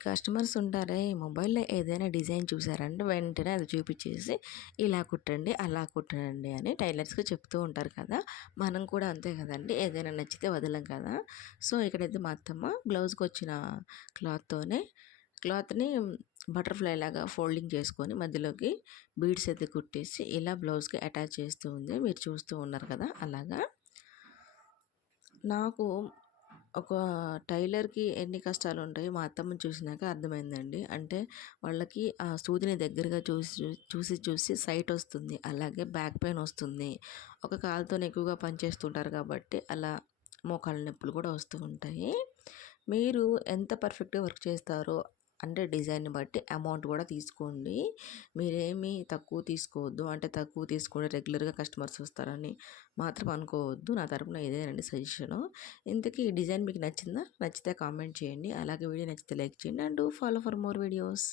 Customers ఉంటారే మొబైల్‌లో ఏదైనా డిజైన్ చూసారంటే వెంటనే అది చూపించేసి ఇలా కుట్టండి, అలా కుట్టండి అని టైలర్స్‌కి చెప్తూ ఉంటారు కదా! మనం కూడా అంతే కదండి ఏదైనా నచ్చితే వదలం కదా! సో, ఇక్కడైతే మా అత్తమ్మ బ్లౌజ్‌కొచ్చిన క్లాత్‌తోనే క్లాత్‌ని బటర్‌ఫ్లై లాగా ఫోల్డింగ్ చేసుకొని మధ్యలోకి బీడ్స్ అయితే కుట్టేసి ఇలా బ్లౌజ్‌కి అటాచ్ చేస్తూ ఉంది. మీరు చూస్తూ ఉన్నారు కదా! అలాగా. నాకు ఒక టైలర్‌కి ఎన్ని కష్టాలు ఉంటాయో మా అత్తమ్మని చూసినాక అర్థమైందండి. అంటే వాళ్ళకి ఆ సూదిని దగ్గరగా చూసి చూసి చూసి సైట్ వస్తుంది. అలాగే బ్యాక్ పెయిన్ వస్తుంది. ఒక కాలుతోనే ఎక్కువగా పని చేస్తుంటారు కాబట్టి అలా మోకాళ్ళ నొప్పులు కూడా వస్తూ ఉంటాయి. మీరు ఎంత పర్ఫెక్ట్‌గా వర్క్ చేస్తారో అంటే డిజైన్‌ని బట్టి అమౌంట్ కూడా తీసుకోండి. మీరేమి తక్కువ తీసుకోవద్దు. అంటే తక్కువ తీసుకుంటే రెగ్యులర్‌గా కస్టమర్స్ వస్తారని మాత్రం అనుకోవద్దు. నా తరపున ఇదేనండి సజెషను. ఇంతకీ ఈ డిజైన్ మీకు నచ్చిందా? నచ్చితే కామెంట్ చేయండి. అలాగే వీడియో నచ్చితే లైక్ చేయండి. And follow for more videos.